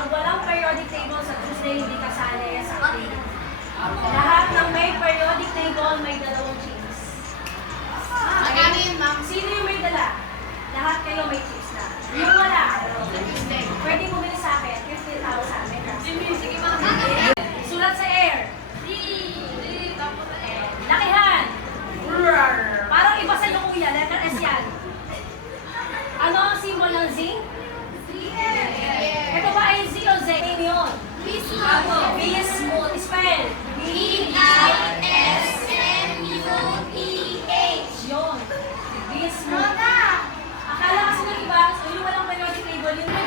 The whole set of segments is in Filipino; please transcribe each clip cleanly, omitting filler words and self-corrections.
Pag walang periodic table sa Tuesday, hindi kasali sa ating. Lahat ng may periodic table, may dalawang chips. Magkano yun, ma'am? Sino yung may dala? Lahat kayo may chips na. Yung wala, pwede bumili sa akin, 50,000. May cash. Sige, ma'am. Sulat sa air. Lakihan. Parang iba sa iyo kuya, letter S yan. Ano ang symbol ng zinc? Ito ba ay Z o Z? Yun. Bismuth. Spell. B-I-S-M-U-T-H. Yun. Bismuth. Akala kasi ng iba, yung walang periodic table, yun na.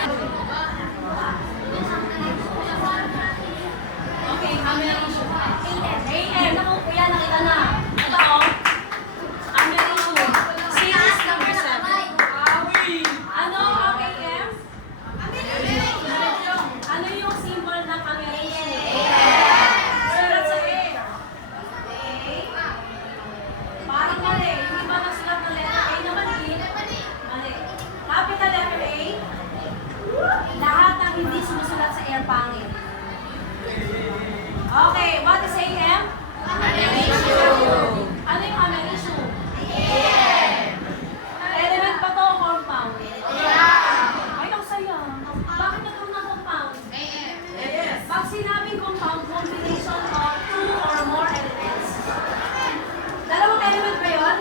Okay, kami na issue. AM. Naku, kuya, nakita na. Ito o. Kami na issue. Series number 7. Ano ang AM? Ano yung symbol ng American? Sulat sa A. Parang mali. Yung iba nagsulat ng letter A na mali. Mali. Capital letter A. Lahat ng hindi sumusulat sa air pangit. Okay, what is AM? Ano yung Amer issue? Element pa to o compound? Ay, ang saya. Bakit nagkaroon ng compound? Pag sinabing compound, combination of two or more elements. Dalawang element ba yun?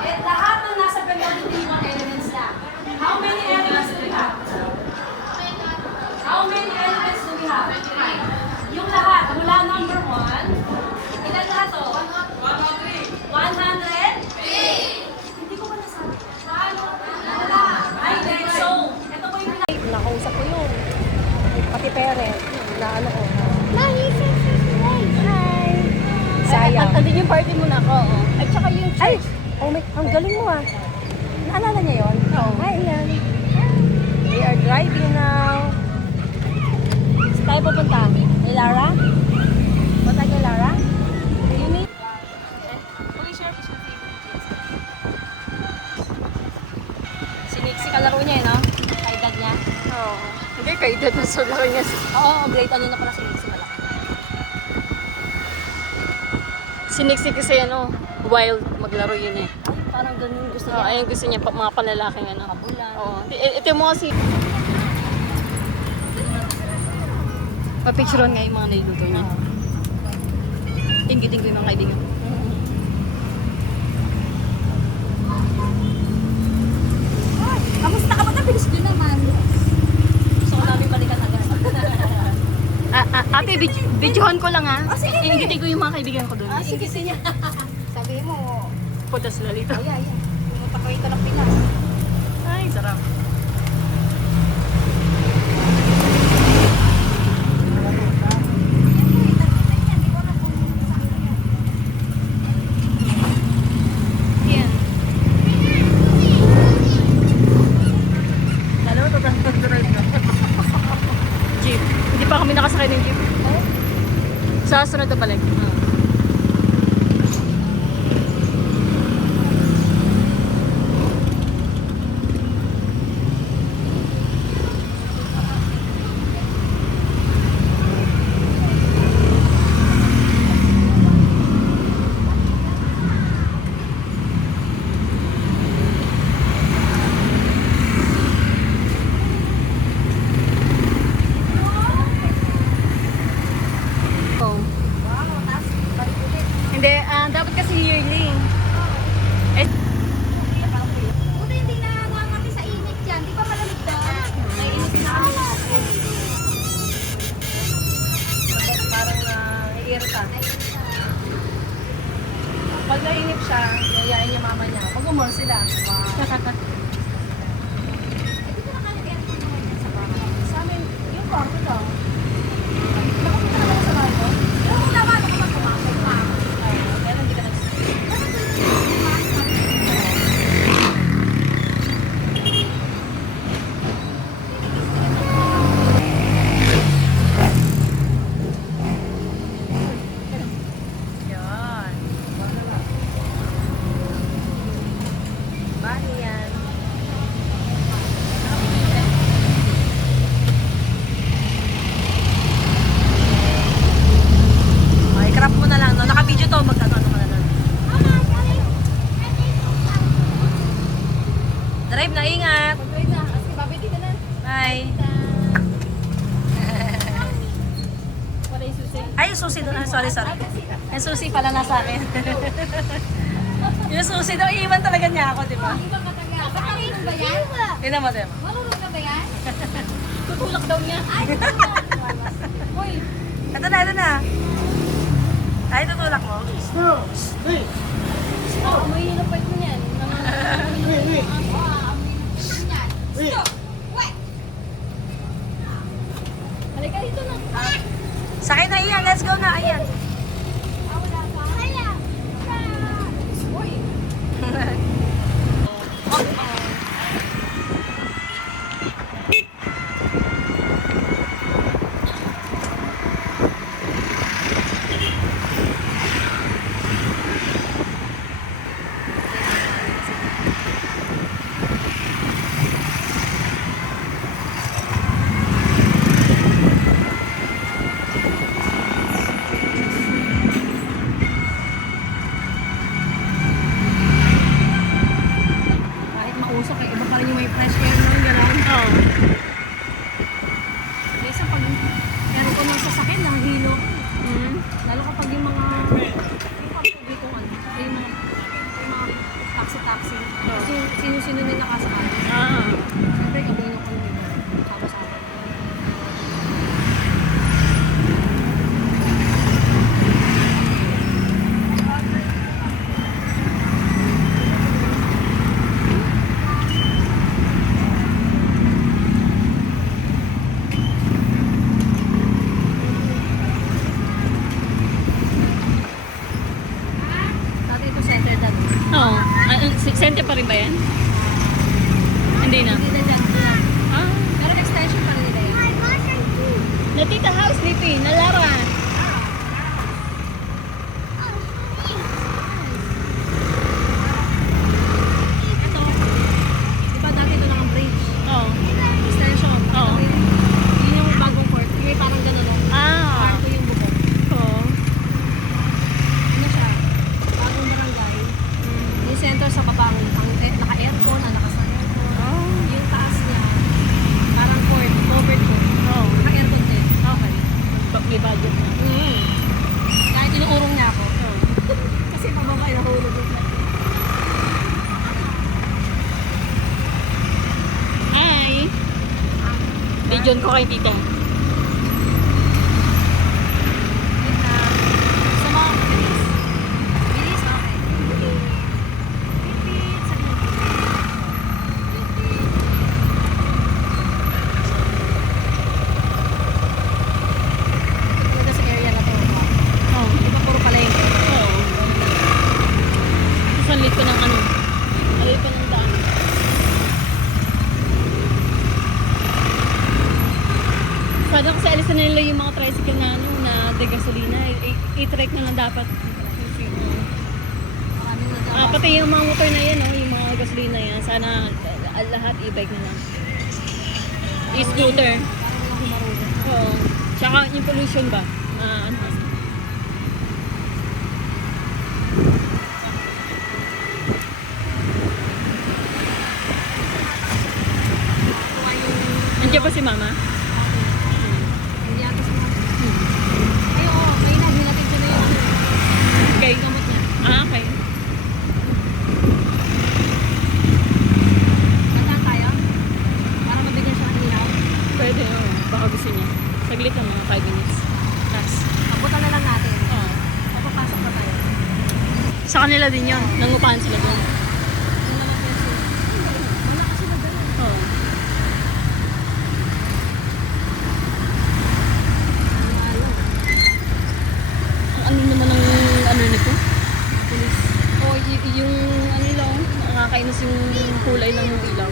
Eh, lahat ng nasa periodic table elements lang. How many elements do we have? How many elements do we have? Yung lahat, mula number 1, ilan lahat to? 103. Hindi ko ba nasabi? Ay, then, so, ito po yung Nakausap ko yun. Pati parent. Na ano ko. Hi! Sayang. Andun yung party mo na ako. At saka yung Ay! church. Oh, ang galing mo ah. Naalala niya yun? Oo. Hi, Ian. We are driving now. Saan tayo pupunta? Kay Lara? Punta kay Lara? Yumi? Okay, share ko siya. Si kalaro niya eh, no? Kaedad niya? Oo. Hindi, kaedad na sa laro niya. Oo, grade ano na pala si Nixie malaki. Si Nixie kasi ano, wild maglaro yun eh. Ay, parang ganun gusto Oo, niya. ayun gusto niya, mga panlalaking ano. Kabulan. Oo. Ito yung mga si... Papicturean nga yung mga nailuto niya. Tinggi-tinggi yung mga kaibigan. Kamusta ka ba? Bilis din naman. Gusto ko namin balikan agad. Ate, videohan ko lang ha. Oh, sige. Ingiti ko yung mga kaibigan ko doon. Sige, sige. Sabi mo, Punta sila dito. ay. Pumunta ko ito ng Pinas. Ay, sarap. Yan. Lalo, tutang-tutang na. Jeep. Hindi pa kami nakasakay ng jeep. Sa sunod na balik. Oh. Wow, tapos balik ulit. Hindi, dapat kasi yearly. Eh, Buti hindi na nangangati sa init yan. Di ba malamig doon? naiinis na kami. Parang naiirita. Pag nainip siya, yayain niya mama niya. Pag umor sila. Sa amin, yung kwarto daw. Nakapunta na ba sa bahay ko? Oo naman, ako magpumasok pa. Kaya hindi ka Yan. Bali yan. susi doon. Sorry. Yung susi pala nasa akin. Yung susi daw, iiwan talaga niya ako, di ba? Marunong ba yan? Tingnan mo. Marunong ka ba yan? Tutulak daw niya. Uy, Ito na. Ay, tutulak mo. May hinapait mo niyan. Halika dito na. Sakay na Ian, let's go na Ian. Kahit mausok eh, iba pa rin yung may fresh air nun, gano'n. Oo. Minsan pag meron ko ng sasakyan, nahihilo. Lalo kapag yung mga publikong ano, yung mga taxi. Kasi sino-sino na yung nakasakay. Siyempre, kabino ko nung sama-sama. Dati ito center dati. Oo. Sente pa rin ba yan? Hindi na. Hindi na dyan. Ah. Pero extension pa rin nila yan. Na Tita House, Lipi. Na Lara. Ito, di ba dati ito lang ang bridge? Oo. Extension. Oo. Yun yung bagong court. Yung parang gano'n no? Ah. Parang yung bubok. Oo. Ano siya? Bagong barangay. Yung center sa baba, naka-aircon, naka-sa aircon. Yung taas niya, parang court, covered court. Oo. Naka-aircon din. Okay. May budget na. Kahit inuurong niya ako. Oo. Kasi pababa ay nahulog yung flat. Hi. Region ko kay Tita. Wait na. Sa mga bilis. Bilis, okay. Repeat. Sabi mo. Talaga sa area na to. Oo. Di ba puro palengke? Oo. Tapos ang lit ko ng ano. Ang lit ko ng daan. Sada kasi alisan na nila yung mga tricycle na ano, na de gasolina. I-trek na lang dapat. Maraming nagawa. Pati yung mga motor na yan, oh, yung mga gasolina yan. Sana lahat e-bike na lang. E-scooter. Parang walang humarunong. Oo. Tsaka yung pollution ba? Ano? Kuha yung Nandiyan ba si Mama? hindi ato sa mga. Ay, oo. May natin ko na yung ano. Okay. Yung gamot niya. Okay. Tandaan tayo. Para mabigyan siya ng ilaw. Pwede, oh. Baka gusto niya. Saglit lang, mga 5 minutes. Last. Abutan na lang natin. Oo. Papapasok pa tayo. Sa kanila din yun. Nangupahan sila doon. Yung naman peso. Wala kasi na ganun. Oo. Ang ano naman ang ano nito? Pulis. Oh, yung ano lang, nakakainis yung kulay ng ilaw.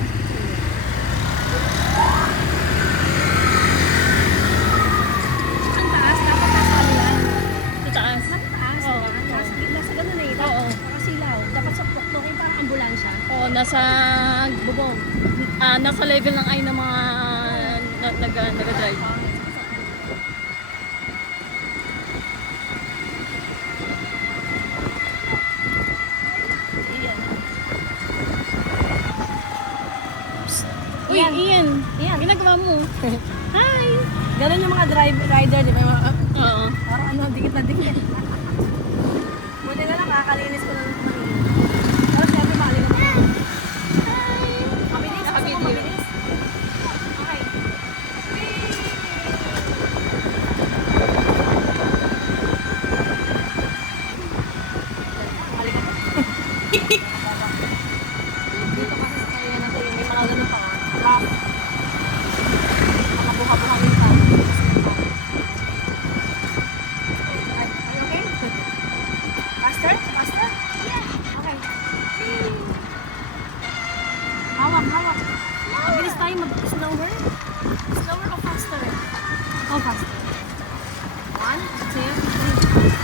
Ang taas. Dapat nasa kanila. Sa taas. Sa taas. Oo. Nasa gitna sa ganun eh. Oo. Nakasilaw. Dapat sa puktok yung parang ambulansya. Oo, nasa bubong. Nasa level ng ay ng mga nag-drive. Uy, Ian. Ian. Ian. Ginagawa mo. Hi. Ganun yung mga rider, di ba? Yung mga, Oo. Parang ano, dikit na dikit. Buti na lang, kakalinis ko ng pero syempre, mali naman ako. Mabilis, gusto ko mabilis. Okay. Mali ka pa. Dito kasi sa kanya na to, may mga ganun pa nga. Rough. Makabuha-buhangin pa. Are you okay? Faster? Faster? Yeah. Okay. Hawak, hawak. Mabilis tayo mag-slower. Slower or faster? Oh, faster. 1, 2, 3.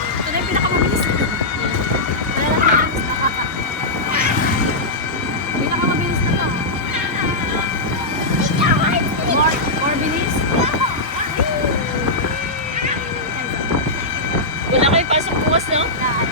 Ito na yung pinakamabilis. Wala lang yan. Pinakamabilis na to. More bilis. Wala kayo pasok bukas, no? Lahat.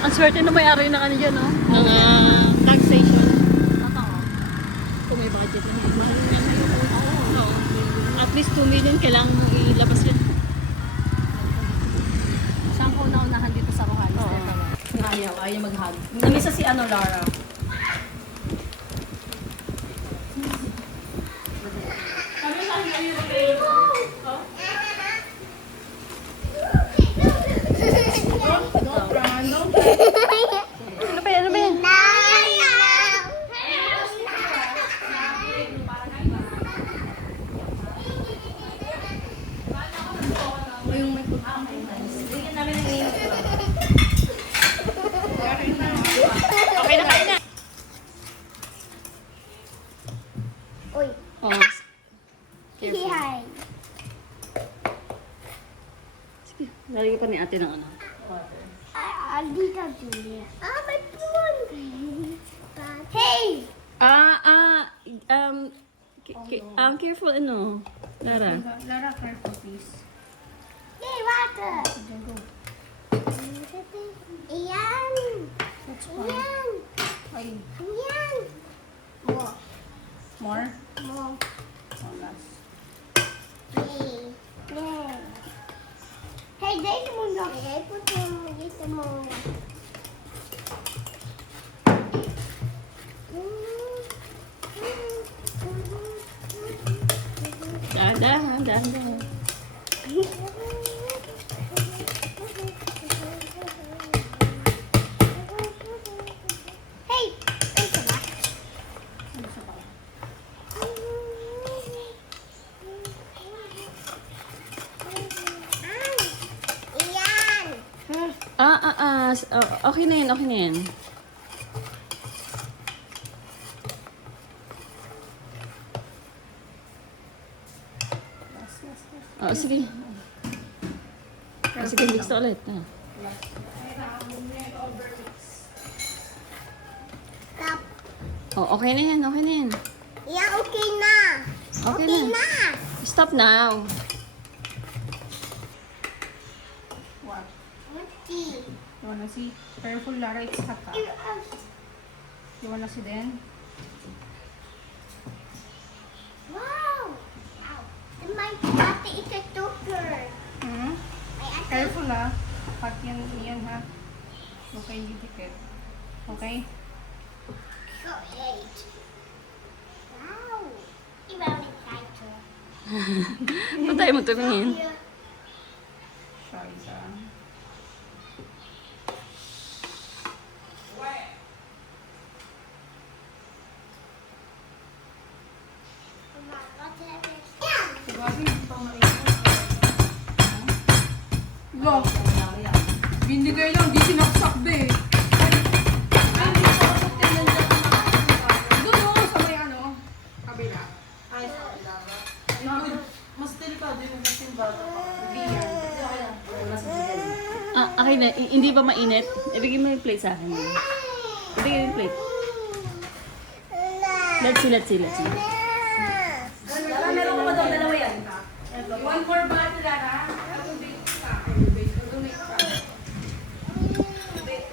Ang swerte na may-ari ng ano dyan, no? Ng taxation. Totoo. Kung may budget na. Mahal nga na yun. Oo. At least 2 million kailangan mong ilabas yan. Siya ang kauna-unahan dito sa Rojanes. Oo. Ayaw mag-hug. Namisa si ano, Lara. Ano ba yan? Ano ba yan? O yung may pagkakas. Bigyan namin ng init. Okay na, kain na. Uy, Oo. hi. Sige, lalagyan pa ni ate ng ano. Dito, Julia. May phone. Hey! Careful, ano, Lara. Lara, careful please. Hey, water. Diyan go. Iyan. That's fine. Iyan. Ay, Iyan. More. more? More. Oh, last. Hey. Yeah. Hey, dito mo na. Hey, puto mo. Dito mo. Dahan, dahan. Hey! Ito ba? Ano sa pa? Iyan! Okay na yan, okay na yan. Last, last, last. Oo, sige. Sige, mix na ulit. Stop. Okay na yan, okay na yan. Iyan, okay na. Okay Okay na. na. Stop now. What? Let's see. You wanna see? Careful, Lara, it's hot. Ah. You wanna see then? Wow! My ate is a talker. Hmm? My ate Careful ah. Pag yan ha. Huwag kayong didikit. Okay? so eight. Wow! Iba ulit tayo. Ba't tayo mo tumingin? Shy ka. Sabagay, hindi pa maikot. ba? Binigay lang, di sinaksak ba eh. Doon mo sa may ano, kabila. Mas delikado yung kasi bata. Okay na. Hindi ba mainit? Ibigay mo yung plate sa akin. Ibigay mo yung plate. Let's see. Meron ko pa daw dalawa yan. One more ba ito, Lara?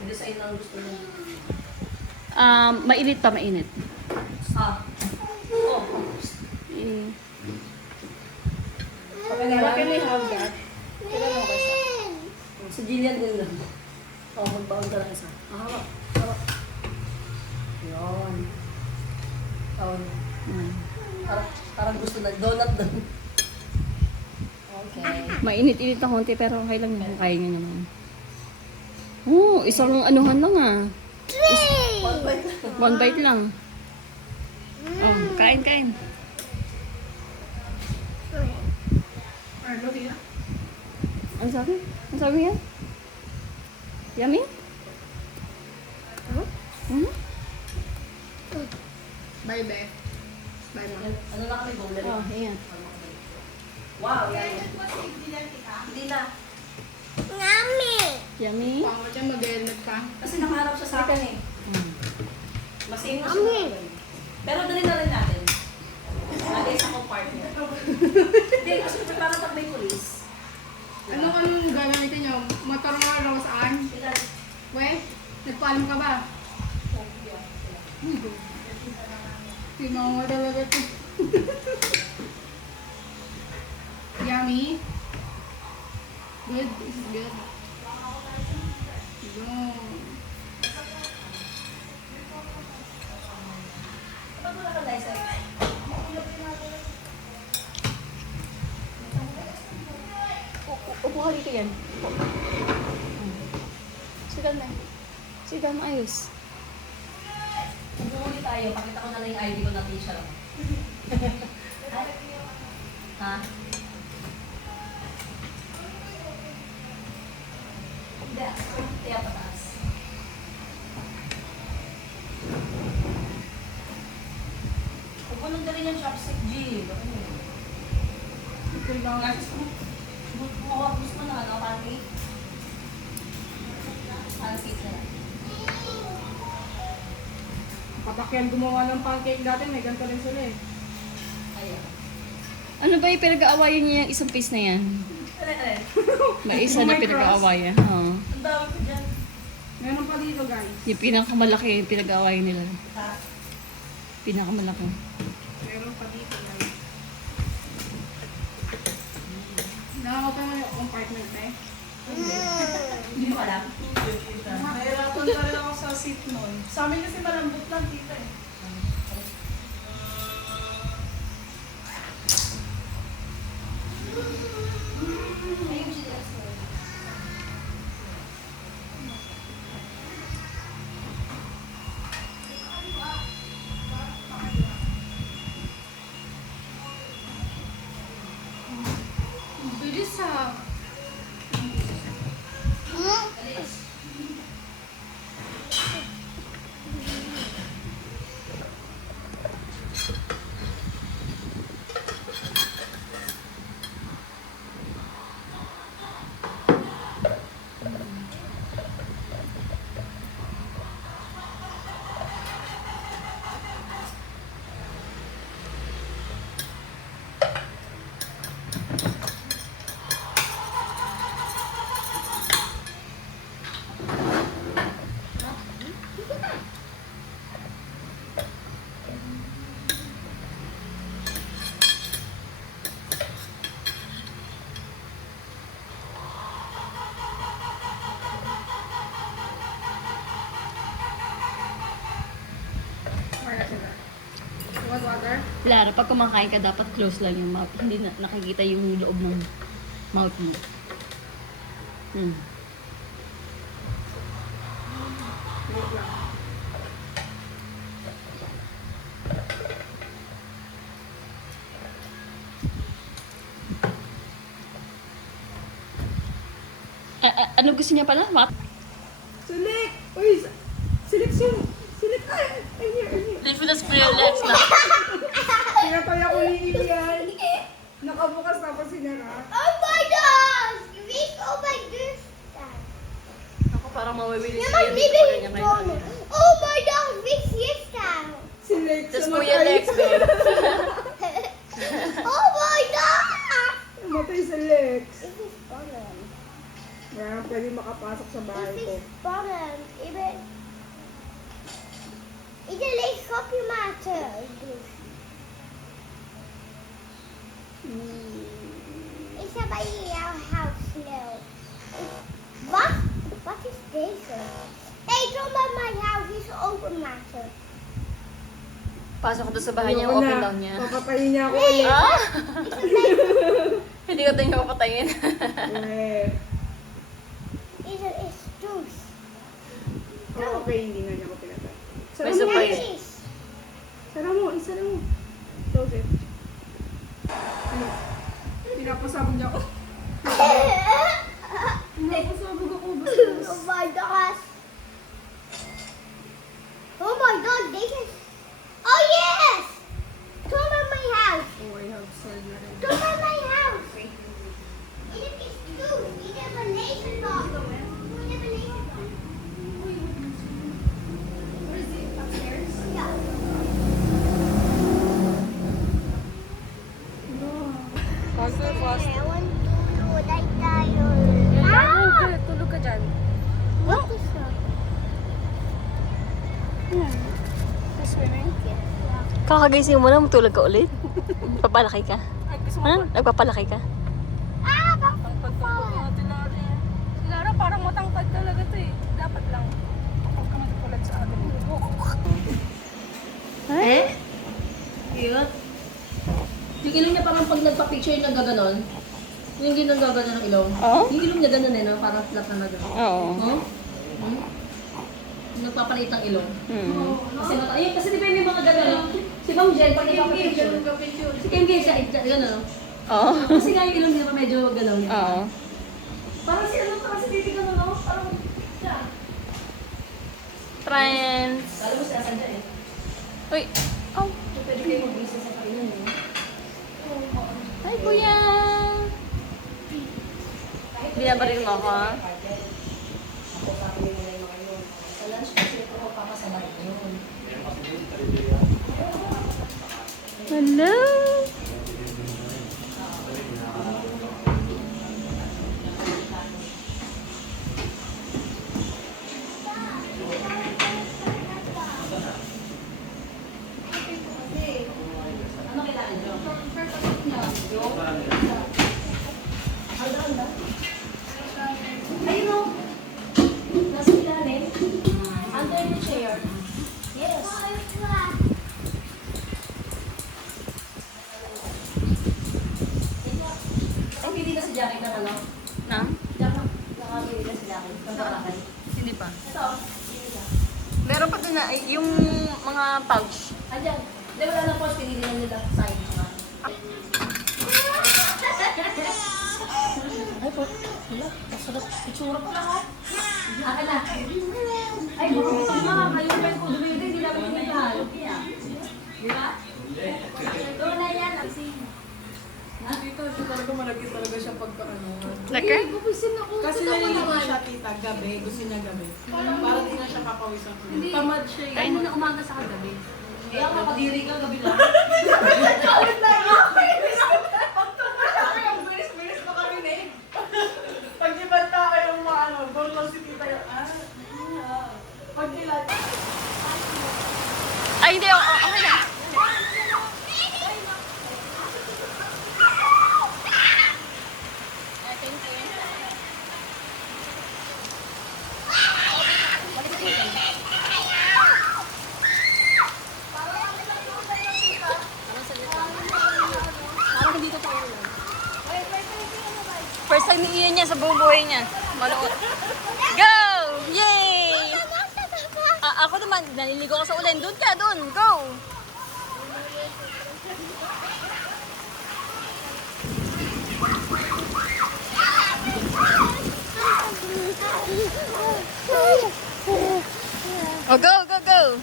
Design lang gusto mo. Mainit pa, mainit. Ah. Oh. Eh, Can we have that? Sa Jillian din lang. Oh, magbaon ka lang isa. Hawak. Hawak. Yun. Baon. Parang gusto na donut doon. Okay. Mainit-init na konti pero okay lang yan. Kaya nyo naman. Oh, isang anuhan lang ah. One bite lang. Oh, kain. Arlo, tingnan. Ano sabi? Ano sabi yan? Yummy? Mm-hmm. Bye, be. Bye, ma. Ano na kami, bowler? Oh, ayan. Wow, yan. Hindi na. Yummy? Pango dyan, mag-helmet pa. Kasi nakaharap siya sa akin eh. Mm. Masingos siya. Pero dali na rin natin. Lagay sa compartment. Hindi, kasi parang pag may police. Anong gagamitin nyo? Motor mo raw saan? We, nagpaalam ka ba? Tingnan mo talaga ito. Yummy? Good, this is good. Yun. Upo ka dito yan. Upo. Sit down na. Sit down, ayos. Pag-uuli tayo, pakita ko na lang yung ID ko na teacher. Ha? Hindi, kaya pataas. Huwag mo nang dali yung chopstick, G. Gusto mo na ano, pancake? Pancake na lang. Patakyan gumawa ng pancake dati, may ganito rin sila eh. Ayun. Ano ba yung pinag-aawayan niya yung isang piece na yan? Alin. May isa na May cross. pinag-aawayan. Oo. Ang dami ko dyan. Meron pa dito, guys. Yung pinakamalaki yung pinag-aawayan nila. Ha? Pinakamalaki. Meron pa dito, guys. Nakakota mo yung compartment eh. Hindi mo alam. Nahirapan pa rin ako sa seat noon. Sa amin kasi malambot lang dito eh. Ayun, chillax mo. Bilis ha. Wala sila. You want water? Lara, pag kumakain ka, dapat close lang yung mouth. Hindi na nakikita yung loob ng mouth mo. Wait lang. Ano gusto niya pala? Silik! Uy! Silik siya! Silik! Ay! Ay, here! Live with us for your lips na. Pinataya ko ni Ilian. Nakabukas tapos sinara. Oh my gosh! Reach over this time. Ako parang mawawili You siya. might Hindi leave ko it niya stronger. ngayon. Oh my gosh! Reach this time. Silik! Just Kuya Lex, babe. Oh my gosh! Matay si Lex. This is fun. Wala pwede makapasok sa bahay This ko. is fun. Even Lex copy matter. It's about our house now. What is this? Hey, come by my house. It's open matter. Pasok ko doon sa bahay niya, Ayoko open na. lang niya. Papatayin niya ako ulit. Ah! It's a big, Hindi ko tayo papatayin. Eh. it's juice. Oh, okay, hindi nga niya ako pinatay. Sara May mo, surprise. eh. Nice. Sara mo, isara mo. Close it. Ano? Pinapasabog niya ako. Pinapasabog ako. Oh my gosh. Oh my god, they can. Oh yes! Come by my house. Oh, I have said na rin. Come by my house. It is juice. We have a laser dog. We have a laser dog. Where is it? Upstairs? Yeah. Faster, faster. I want to like tayo. Tulog ka dyan. What is that? Kakagising mo na, matulog ka ulit. Papalaki ka. Ha? Nagpapalaki ka? Ah, bakit pa? Si Lara parang matangkad talaga to eh. Dapat lang. Huwag ka matulad sa akin. Eh? Cute. Yung ilong niya parang pag nagpa-picture na gaganon. Yung hindi nang gaganon ng ilong. Oo? Yung ilong niya ganon eh, no? Parang flat na gano'n. Oo. Oh? Hmm? Nagpapalit ang ilong. Kasi, kasi di ba yung mga gano'n? Si Ma'am Jen, pag nagpa-picture. Si Kim Gay, siya, gano'n, no? Oo. Kasi nga yung ilong niya medyo gano'n. Oo. Parang si ano, parang si Bibi gano'n, no? Parang siya. Friends. Kala mo siya, saan dyan eh? Uy. Oh. So, pwede kayo mag-isa sa kailan, eh. Hi, kuya. Binabaril mo ako, ha? Ako sabi nila yung mga yun. Sa lunch kasi ito ko papasabay yun. Hello. Ano kailangan nyo? Handa. Ayun o. Nasa ilalim. Under the chair. Yes. Nakabili na si Jackie ng ano? Na? Nakabili na si Jackie. Pagkakakan. Hindi pa. Ito. Meron pa din na, yung mga pouch. Andyan. Hindi, wala na po. Pinili na nila sa side. Ay po. Wala. Kasarap. Itsura ko lahat. Akin na. Ay, bukong ito mga. Kayo pa yung kudumili. Hindi namin hinihal. Di ba? Doon na yan. Dito talaga malagkit talaga siya pagka ano. Laka? Kasi naliligo siya tita, gabi. Gusto niya gabi. Para di na siya kapawisan. Tamad siya eh. Kain mo na umaga sa kagabi. Kaya makadiri ka gabi lang. Bilis pa kami na eh. Pag ibanta kayong mga ano, doon lang si tita yung pag ilan. Ay, hindi. Okay na. Parang hindi to tayo lang. First time ni Ian niya sa buong buhay niya. Maluot. Go! Yay! Ako naman, naliligo ko sa ulan. Doon ka, doon. Go! Oh, go, go, go.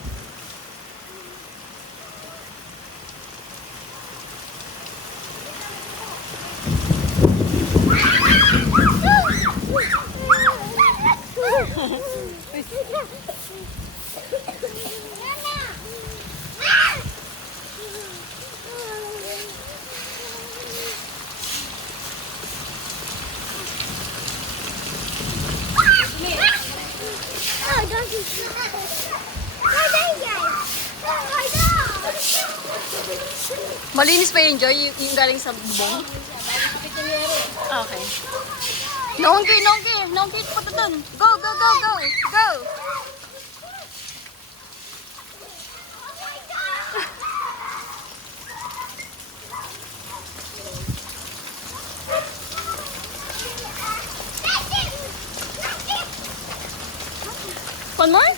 Oh, don't you Malinis ba yung Joy? Yung galing sa bubong? Okay. Nongki, nongki, nongki, punta dun. Go, go, go, go, go. One more?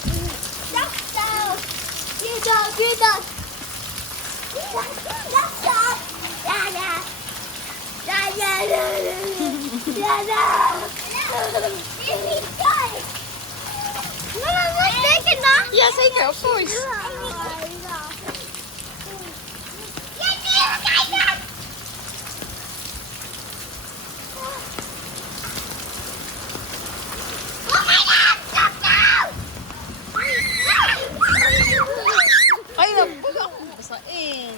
Yes, I can, of course. Ay, nabuga ako basain.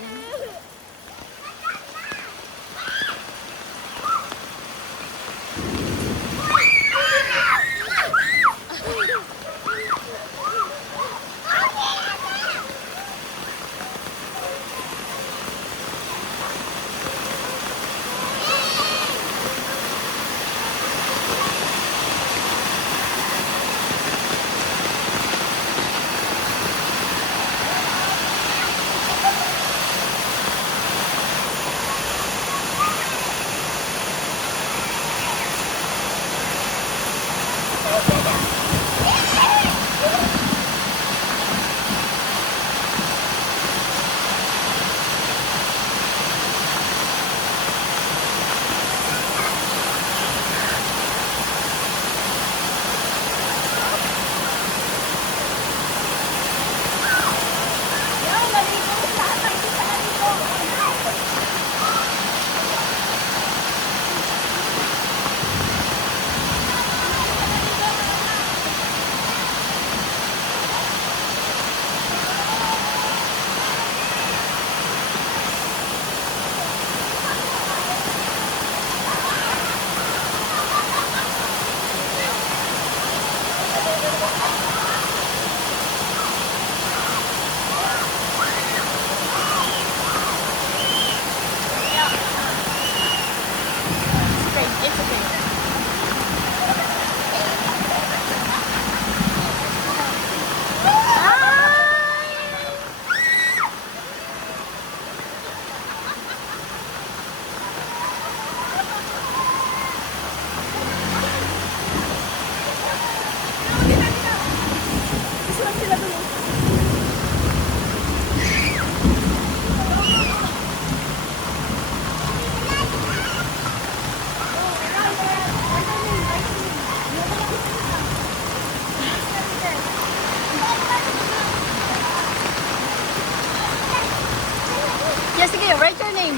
Yes, sige, write your name.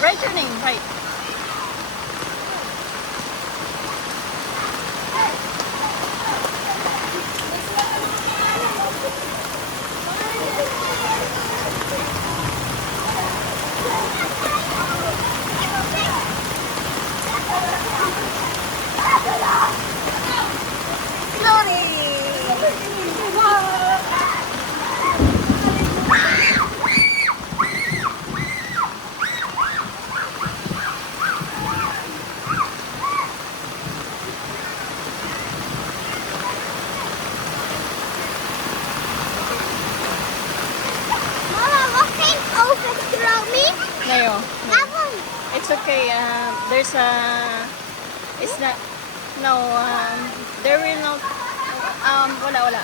Write your name, right. No, it's okay. There's a. It's not. No. There will not. Wala.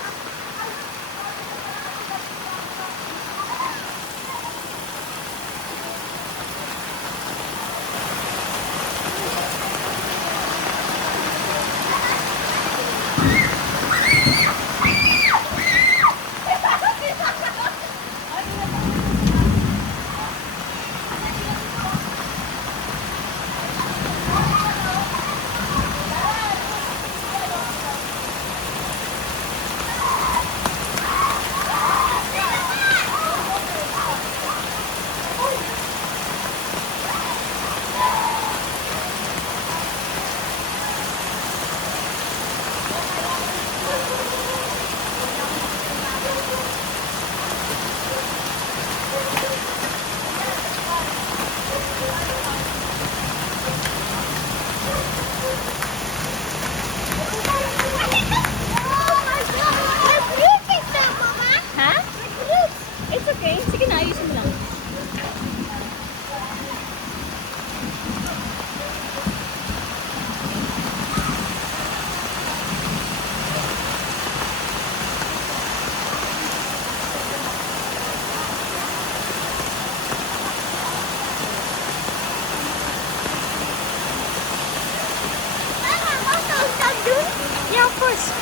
of course.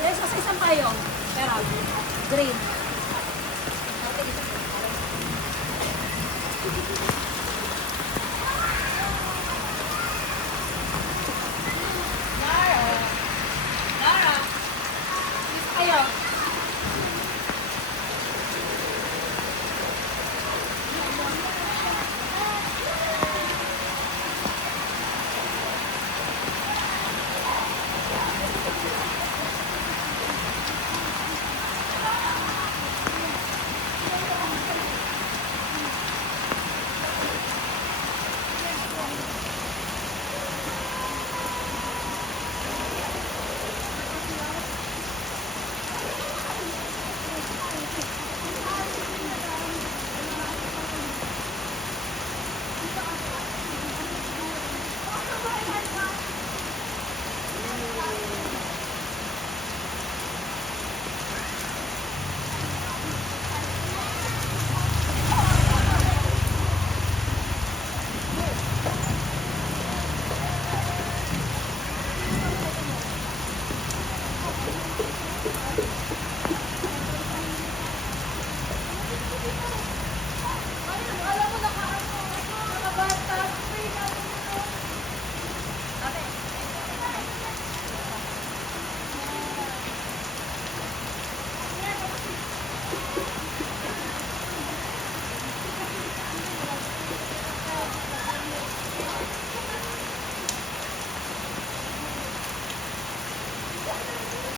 Yes, sa isang payong. Pero, green.